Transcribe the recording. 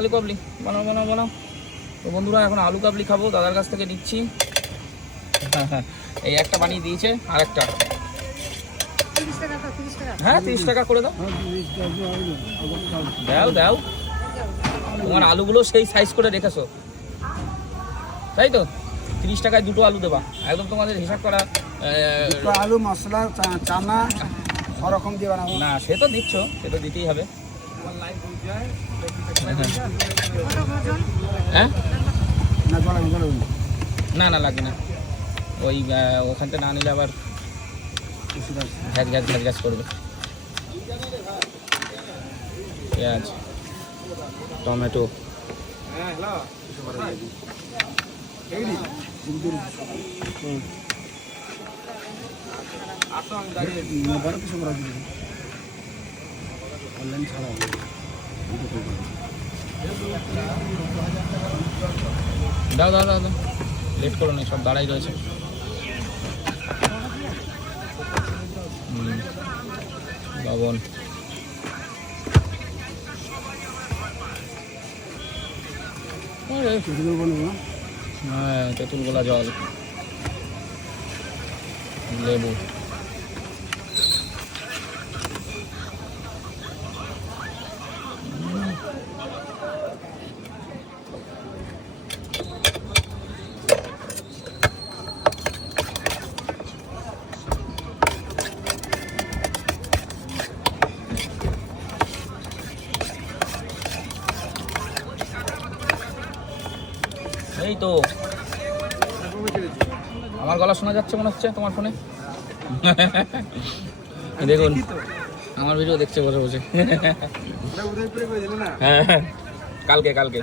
আলু কাবলি বানাও বানাও বানাও। তো বন্ধুরা এখন আলু কাবলি খাবো, দাদার কাছ থেকে নিচ্ছি। এই একটা বানিয়ে দিয়েছে, আর একটা। হ্যাঁ 30 টাকা করে দাও। দাও দাও, তোমার আলুগুলো সেই সাইজ করে রেখেছো তাই তো? 30 টাকায় দুটো আলু দেবা, একদম তোমাদের হিসাব করা। আলু মশলা চানা সরকম দিয়ে বানাবো না, সে তো দিচ্ছ, সে তো দিতেই হবে। হ্যাঁ না না লাগবে না, ওই ওখান থেকে না নিলে আবার ঘ্যাচ ঘ্যাচ ঘ্যাচ ঘ্যাচ করবে। পেঁয়াজ, টমেটো, দাও দাও দাও দাও, লেট করো না, সব দাঁড়াই রয়েছে। লবণ, হ্যাঁ তেঁতুল গোলা জল, লেবু, এই তো। আমার গলা শোনা যাচ্ছে মনে হচ্ছে তোমার ফোনে। দেখুন আমার ভিডিও দেখছে বসে বসে। হ্যাঁ কালকে কালকে।